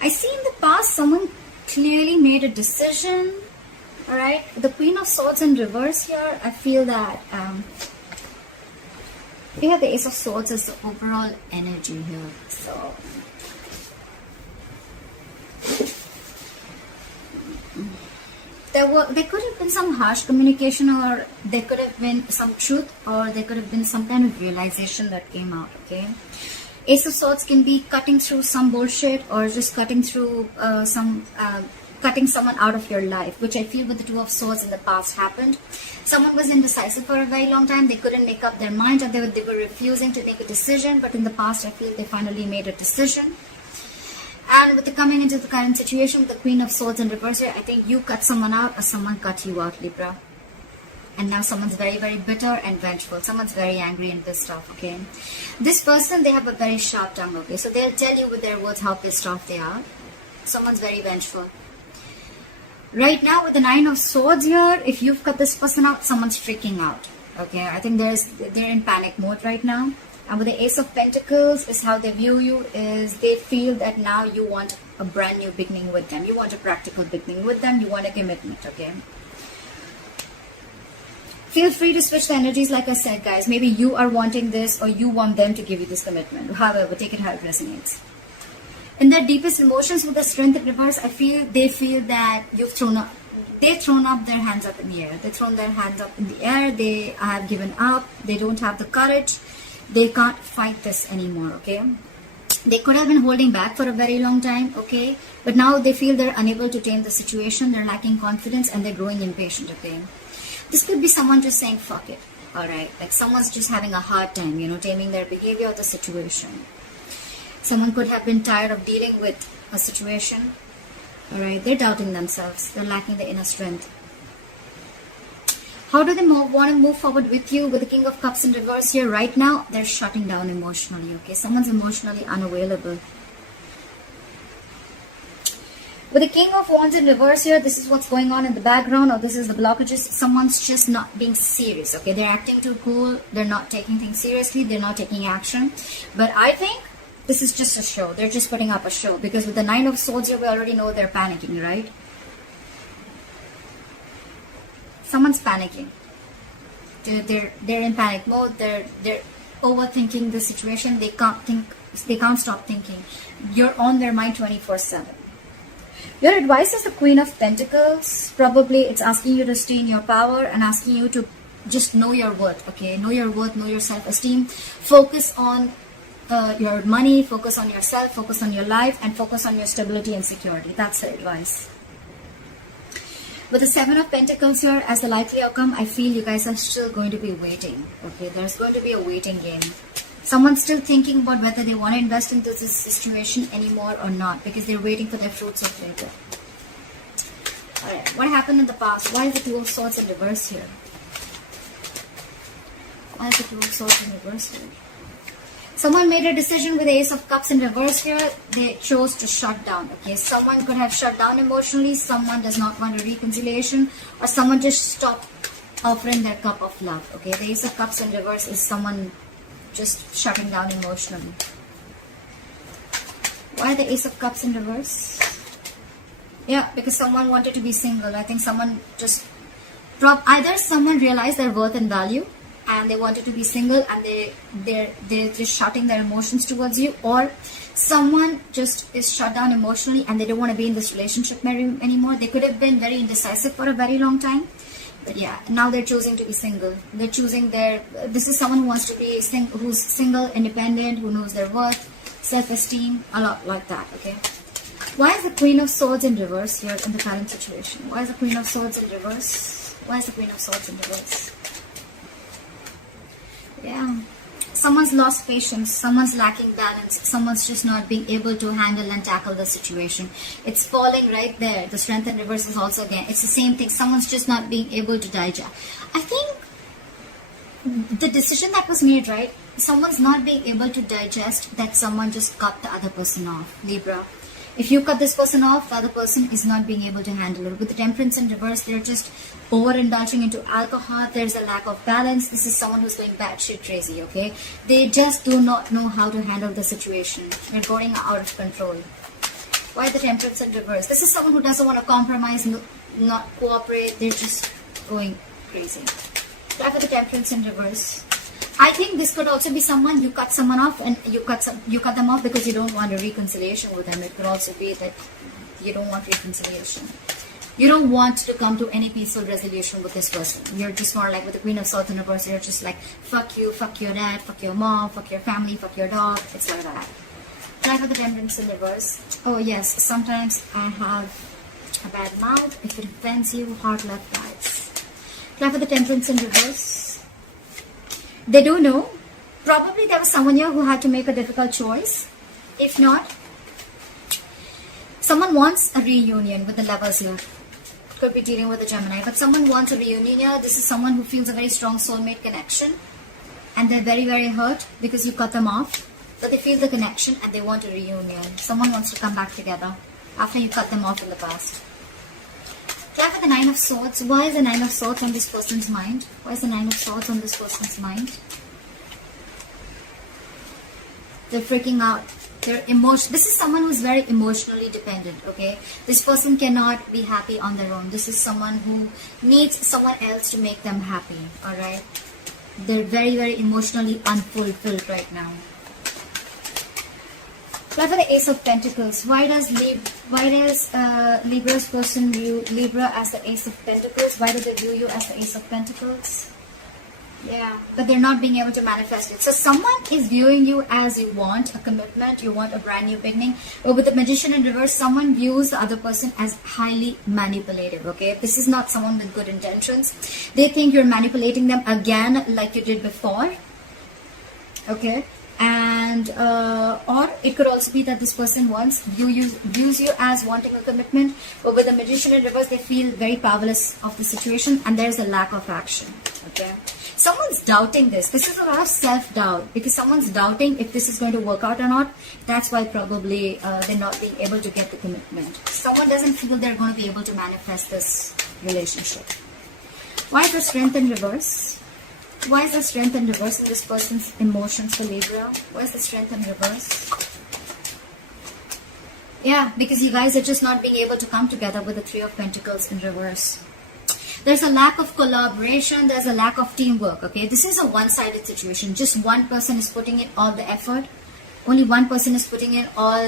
I see in the past someone clearly made a decision. All right, the Queen of Swords in reverse here. I feel that we have the Ace of Swords as the overall energy here. So there could have been some harsh communication, or there could have been some truth, or there could have been some kind of realization that came out. Okay, Ace of Swords can be cutting through some bullshit, or just cutting through cutting someone out of your life, which I feel with the Two of Swords in the past happened. Someone was indecisive for a very long time. They couldn't make up their mind, or they were refusing to make a decision. But in the past, I feel they finally made a decision. And with the coming into the current situation with the Queen of Swords in reverse here, I think you cut someone out, or someone cut you out, Libra. And now someone's very, very bitter and vengeful. Someone's very angry and pissed off, okay? This person, they have a very sharp tongue, okay? So they'll tell you with their words how pissed off they are. Someone's very vengeful. Right now, with the Nine of Swords here, if you've cut this person out, someone's freaking out, okay? I think they're in panic mode right now. And with the Ace of Pentacles, is how they view you, is they feel that now you want a brand new beginning with them. You want a practical beginning with them. You want a commitment, okay? Feel free to switch the energies, like I said, guys. Maybe you are wanting this, or you want them to give you this commitment. However, take it how it resonates. In their deepest emotions, with the Strength in reverse, I feel they feel that they've thrown up their hands up in the air. They've thrown their hands up in the air. They have given up. They don't have the courage. They can't fight this anymore, okay? They could have been holding back for a very long time, okay? But now they feel they're unable to tame the situation. They're lacking confidence, and they're growing impatient, okay? This could be someone just saying, fuck it, all right? Like someone's just having a hard time, taming their behavior or the situation. Someone could have been tired of dealing with a situation, all right? They're doubting themselves. They're lacking the inner strength. How do they want to move forward with you? With the King of Cups in reverse here, right now, they're shutting down emotionally, okay? Someone's emotionally unavailable. With the King of Wands in reverse here, this is what's going on in the background, or this is the blockages. Someone's just not being serious, okay? They're acting too cool. They're not taking things seriously. They're not taking action. But I think this is just a show. They're just putting up a show, because with the Nine of Swords here, we already know they're panicking, right? Someone's panicking. They're in panic mode. They're overthinking the situation. They can't think. They can't stop thinking. You're on their mind 24/7. Your advice is the Queen of Pentacles. Probably it's asking you to stay in your power and asking you to just know your worth. Okay, know your worth, know your self-esteem. Focus on your money. Focus on yourself. Focus on your life, and focus on your stability and security. That's the advice. With the Seven of Pentacles here as the likely outcome, I feel you guys are still going to be waiting. Okay, there's going to be a waiting game. Someone's still thinking about whether they want to invest into this situation anymore or not, because they're waiting for their fruits of labor. Alright, what happened in the past? Why is the Two of Swords in reverse here? Why is the Two of Swords in reverse here? Someone made a decision with the Ace of Cups in reverse here. They chose to shut down. Okay, someone could have shut down emotionally. Someone does not want a reconciliation, or someone just stopped offering their cup of love. Okay, the Ace of Cups in reverse is someone just shutting down emotionally. Why the Ace of Cups in reverse? Yeah, because someone wanted to be single. I think someone just either someone realized their worth and value, and they wanted to be single, and they're just shutting their emotions towards you, or someone just is shut down emotionally and they don't want to be in this relationship anymore. They could have been very indecisive for a very long time, but yeah, now they're choosing to be single. They're choosing this is someone who wants to be who's single, independent, who knows their worth, self-esteem, a lot like that. Okay, why is the Queen of Swords in reverse here in the current situation? Why is the Queen of Swords in reverse? Why is the Queen of Swords in reverse? Yeah, someone's lost patience, someone's lacking balance, someone's just not being able to handle and tackle the situation. It's falling right there. The Strength in reverse is also, again, it's the same thing. Someone's just not being able to digest. I think the decision that was made, right? Someone's not being able to digest that someone just cut the other person off, Libra. If you cut this person off, the other person is not being able to handle it. With the Temperance in reverse, they're just overindulging into alcohol. There's a lack of balance. This is someone who's going batshit crazy, okay? They just do not know how to handle the situation. They're going out of control. Why the Temperance in reverse? This is someone who doesn't want to compromise, not cooperate. They're just going crazy. Why for the Temperance in reverse? I think this could also be someone, you cut someone off and you cut them off because you don't want a reconciliation with them. It could also be that you don't want reconciliation. You don't want to come to any peaceful resolution with this person. You're just more like with the Queen of Swords in reverse, you're just like, fuck you, fuck your dad, fuck your mom, fuck your family, fuck your dog. It's like that. Try for the Temperance in reverse. Oh yes, sometimes I have a bad mouth. If it offends you, hard luck, guys. Try for the Temperance in reverse. They do know. Probably there was someone here who had to make a difficult choice. If not, someone wants a reunion with the Lovers here. Could be dealing with a Gemini, but someone wants a reunion here. This is someone who feels a very strong soulmate connection, and they're very, very hurt because you cut them off. But they feel the connection and they want a reunion. Someone wants to come back together after you cut them off in the past. Try for the Nine of Swords. Why is the Nine of Swords on this person's mind? Why is the Nine of Swords on this person's mind? They're freaking out. This is someone who's very emotionally dependent, okay? This person cannot be happy on their own. This is someone who needs someone else to make them happy, alright? They're very, very emotionally unfulfilled right now. Try for the Ace of Pentacles. Why does Libra's person view Libra as the Ace of Pentacles? Why do they view you as the Ace of Pentacles? Yeah, but they're not being able to manifest it. So someone is viewing you as you want a commitment, you want a brand new beginning. But with the Magician in reverse, someone views the other person as highly manipulative, okay? This is not someone with good intentions. They think you're manipulating them again like you did before, okay? And or it could also be that this person views you as wanting a commitment, but with the Magician in reverse, they feel very powerless of the situation and there's a lack of action, okay? Someone's doubting this. This is a lot of self-doubt because someone's doubting if this is going to work out or not. That's why probably they're not being able to get the commitment. Someone doesn't feel they're going to be able to manifest this relationship. Why is the Strength in reverse? Why is the Strength in reverse in this person's emotions for Libra? Why is the Strength in reverse? Yeah, because you guys are just not being able to come together with the Three of Pentacles in reverse. There's a lack of collaboration. There's a lack of teamwork, okay? This is a one-sided situation. Just one person is putting in all the effort. Only one person is putting in all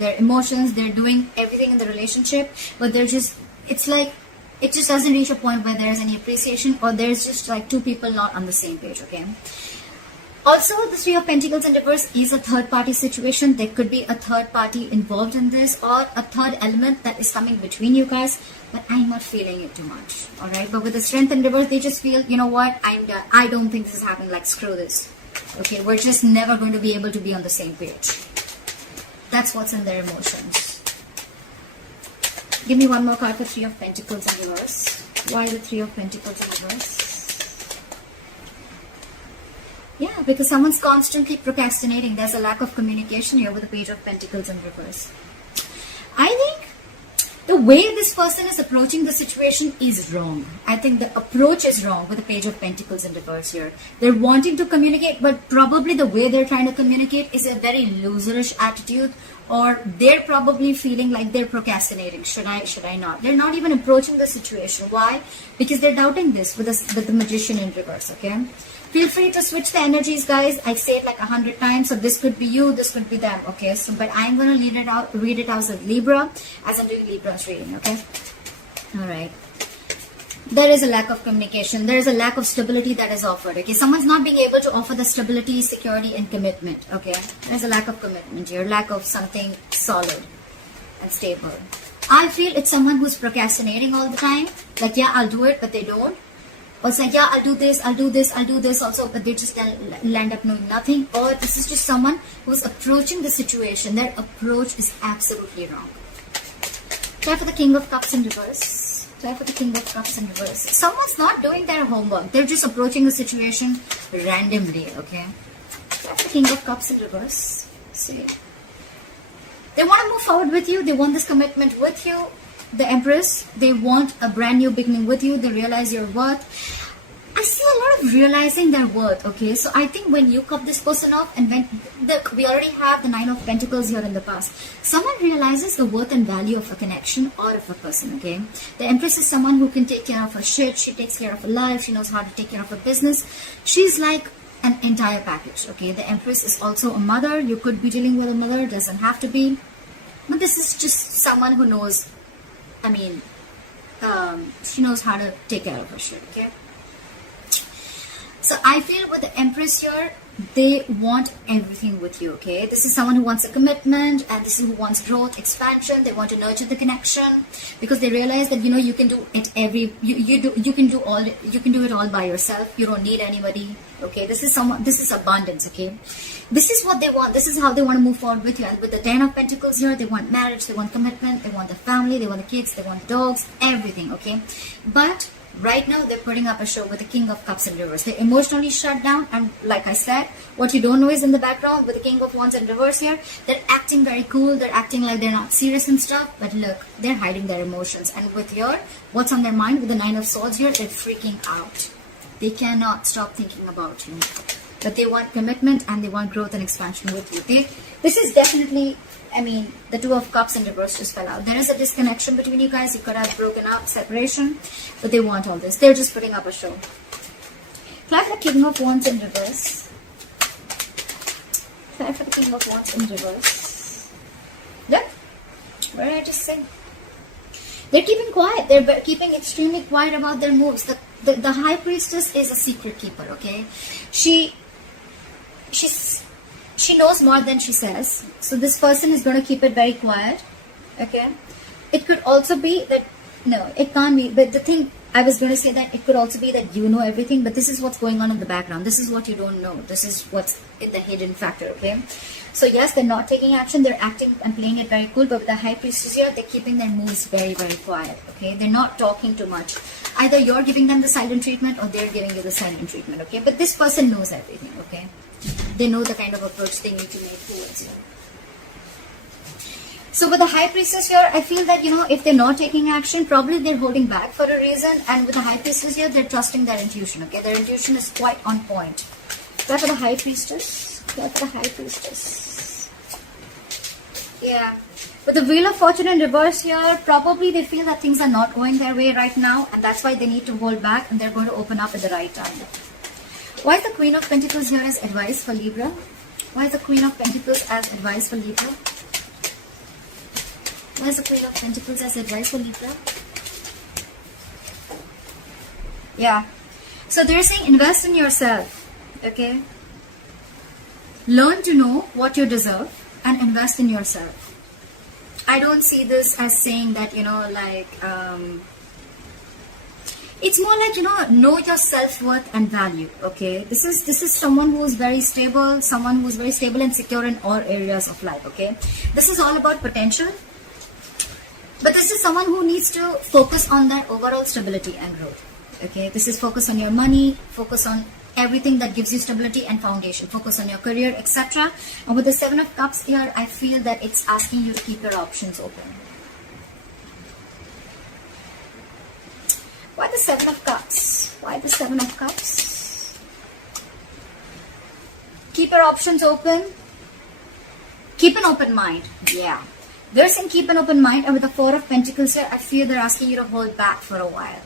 their emotions. They're doing everything in the relationship. But they're just, it's like, it just doesn't reach a point where there's any appreciation or there's just like two people not on the same page, okay? Also, the Three of Pentacles in reverse is a third-party situation. There could be a third party involved in this or a third element that is coming between you guys. But I'm not feeling it too much, alright? But with the Strength in reverse, they just feel, you know what, I'm done. I don't think this is happening, like screw this. Okay, we're just never going to be able to be on the same page. That's what's in their emotions. Give me one more card for Three of Pentacles in reverse. Why the Three of Pentacles in reverse? Yeah, because someone's constantly procrastinating. There's a lack of communication here with the Page of Pentacles in reverse. I think the way this person is approaching the situation is wrong. I think the approach is wrong with the Page of Pentacles in reverse here. They're wanting to communicate, but probably the way they're trying to communicate is a very loserish attitude, or they're probably feeling like they're procrastinating. Should I not? They're not even approaching the situation. Why? Because they're doubting this with the Magician in reverse, okay? Feel free to switch the energies, guys. I say it like 100 times. So this could be you, this could be them, okay? So, but I'm going to read it out as a Libra, as I'm doing Libra's reading, okay? All right. There is a lack of communication. There is a lack of stability that is offered, okay? Someone's not being able to offer the stability, security, and commitment, okay? There's a lack of commitment here, lack of something solid and stable. I feel it's someone who's procrastinating all the time. Like, yeah, I'll do it, but they don't. Or say, yeah, I'll do this also, but they just land up knowing nothing. Or this is just someone who's approaching the situation. Their approach is absolutely wrong. Try for the King of Cups in reverse. Try for the King of Cups in reverse. Someone's not doing their homework. They're just approaching the situation randomly, okay? Try for the King of Cups in reverse. See. They want to move forward with you. They want this commitment with you. The Empress, they want a brand new beginning with you. They realize your worth. I see a lot of of realizing their worth, okay? So I think when you cut this person off, and when we already have the Nine of Pentacles here in the past, someone realizes the worth and value of a connection or of a person, okay? The Empress is someone who can take care of her shit, she takes care of her life, she knows how to take care of her business. She's like an entire package, okay? The Empress is also a mother. You could be dealing with a mother, doesn't have to be. But this is just someone who knows, I mean, she knows how to take care of her shit, okay? So I feel with the Empress here, they want everything with you, okay? This is someone who wants a commitment, and this is who wants growth, expansion. They want to nurture the connection because they realize that, you know, you can do it you can do it all by yourself. You don't need anybody, okay? This is abundance, okay? This is what they want. This is how they want to move forward with you. And with the Ten of Pentacles here, they want marriage, they want commitment, they want the family, they want the kids, they want dogs, everything, okay? But right now, they're putting up a show with the King of Cups in reverse. They're emotionally shut down, and like I said, what you don't know is in the background with the King of Wands in reverse here, they're acting very cool, they're acting like they're not serious and stuff, but look, they're hiding their emotions. And with your, what's on their mind with the Nine of Swords here, they're freaking out. They cannot stop thinking about you. But they want commitment and they want growth and expansion with you. This is definitely, I mean, the Two of Cups in reverse just fell out. There is a disconnection between you guys. You could have broken up, separation, but they want all this. They're just putting up a show. Apply for the King of Wands in reverse. Apply for the King of Wands in reverse. Look, what did I just say? They're keeping quiet. They're keeping extremely quiet about their moves. The High Priestess is a secret keeper, okay? She knows more than she says. So this person is going to keep it very quiet, okay? It could also be that, no, it can't be. But the thing, I was going to say that it could also be that you know everything, but this is what's going on in the background. This is what you don't know. This is what's in the hidden factor, okay? So yes, they're not taking action. They're acting and playing it very cool. But with the High Priestess here, they're keeping their moves very, very quiet, okay? They're not talking too much. Either you're giving them the silent treatment or they're giving you the silent treatment, okay? But this person knows everything, okay? They know the kind of approach they need to make towards you. So with the High Priestess here, I feel that, you know, if they're not taking action, probably they're holding back for a reason. And with the High Priestess here, they're trusting their intuition, okay? Their intuition is quite on point. Go for the High Priestess. Go for the High Priestess. Yeah. With the Wheel of Fortune in reverse here, probably they feel that things are not going their way right now. And that's why they need to hold back, and they're going to open up at the right time. Why is the Queen of Pentacles here as advice for Libra? Why is the Queen of Pentacles as advice for Libra? Why is the Queen of Pentacles as advice for Libra? Yeah. So they're saying invest in yourself. Okay? Learn to know what you deserve and invest in yourself. I don't see this as saying that, you know, like, it's more like, you know your self-worth and value, okay? This is someone who's very stable, and secure in all areas of life, okay? This is all about potential. But this is someone who needs to focus on their overall stability and growth, okay? This is focus on your money, focus on everything that gives you stability and foundation, focus on your career, etc. And with the Seven of Cups here, I feel that it's asking you to keep your options open. Why the Seven of Cups? Why the Seven of Cups? Keep your options open. Keep an open mind. Yeah. They're saying keep an open mind. And with the Four of Pentacles here, I feel they're asking you to hold back for a while.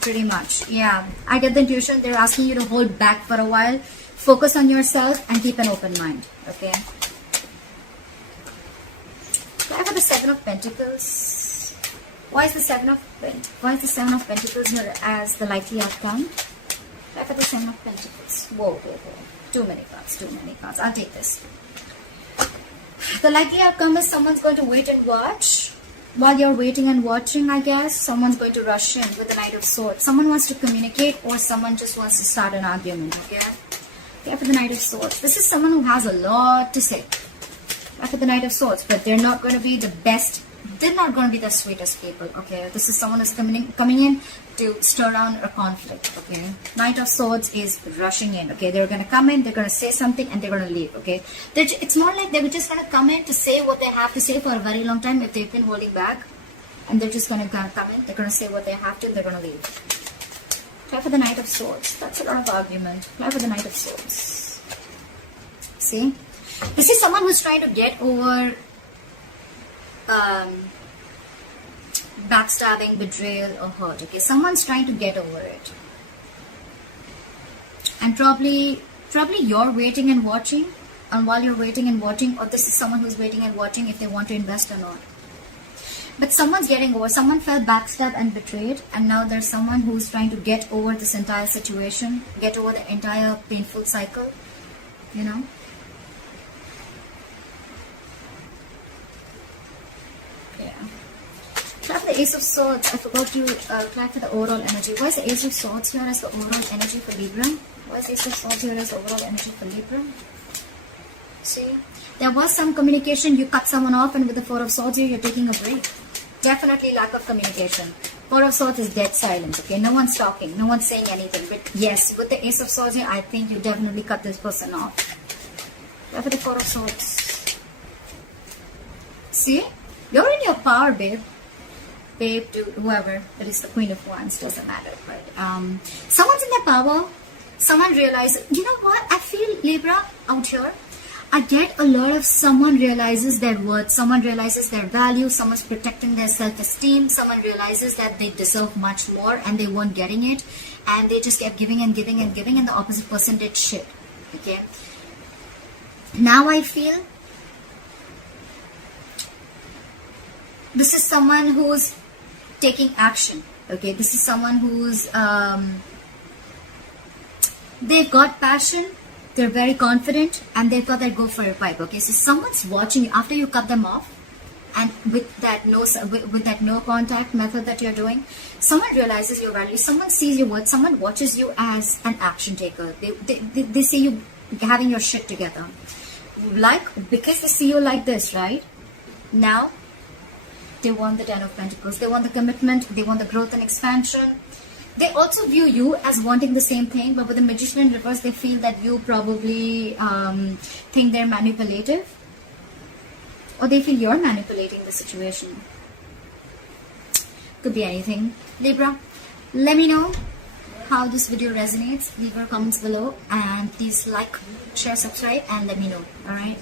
Pretty much. Yeah. I get the intuition. They're asking you to hold back for a while. Focus on yourself and keep an open mind. Okay. Why for the Seven of Pentacles? Why is the Seven of Pentacles here as the likely outcome? Why for the Seven of Pentacles? Whoa. Too many cards. I'll take this. The likely outcome is someone's going to wait and watch. While you're waiting and watching, I guess, someone's going to rush in with the Knight of Swords. Someone wants to communicate or someone just wants to start an argument, okay? Okay, for the Knight of Swords. This is someone who has a lot to say. For the Knight of Swords, but they're not going to be the best. They're not going to be the sweetest people, okay? This is someone who's coming in to stir down a conflict, okay? Knight of Swords is rushing in, okay? They're going to come in, they're going to say something, and they're going to leave, okay? It's not like they're just going to come in to say what they have to say for a very long time if they've been holding back. And they're just going to come in, they're going to say what they have to, and they're going to leave. Try for the Knight of Swords. That's a lot of argument. Try for the Knight of Swords. See? This is someone who's trying to get over backstabbing, betrayal, or hurt. Okay, someone's trying to get over it. And probably you're waiting and watching. And while you're waiting and watching, or this is someone who's waiting and watching if they want to invest or not. But someone's getting over. Someone felt backstabbed and betrayed, and now there's someone who's trying to get over this entire situation, get over the entire painful cycle, you know. Yeah. Clap the Ace of Swords. I forgot to clap for the overall energy. Why is the Ace of Swords here as the overall energy for Libra? Why is the Ace of Swords here as the overall energy for Libra? See, there was some communication. You cut someone off, and with the Four of Swords here, you're taking a break. Definitely lack of communication. Four of Swords is dead silence. Okay, no one's talking, no one's saying anything. But yes, with the Ace of Swords here, I think you definitely cut this person off. Why for the Four of Swords? See, you're in your power, babe. Babe, to whoever, that is the Queen of Wands, doesn't matter. But someone's in their power. Someone realizes, you know what? I feel Libra out here. I get a lot of someone realizes their worth, someone realizes their value, someone's protecting their self-esteem, someone realizes that they deserve much more and they weren't getting it, and they just kept giving and giving and giving, and the opposite person did shit. Okay. Now I feel this is someone who's taking action. Okay, this is someone who's they've got passion. They're very confident, and they thought they'd go for a pipe. Okay, so someone's watching you after you cut them off, and with that no contact method that you're doing, someone realizes your value. Someone sees your worth. Someone watches you as an action taker. They see you having your shit together, because they see you like this, right? Now, they want the Ten of Pentacles. They want the commitment. They want the growth and expansion. They also view you as wanting the same thing, but with the Magician in reverse, they feel that you probably think they're manipulative, or they feel you're manipulating the situation. Could be anything. Libra, let me know how this video resonates. Leave your comments below, and please like, share, subscribe, and let me know. Alright?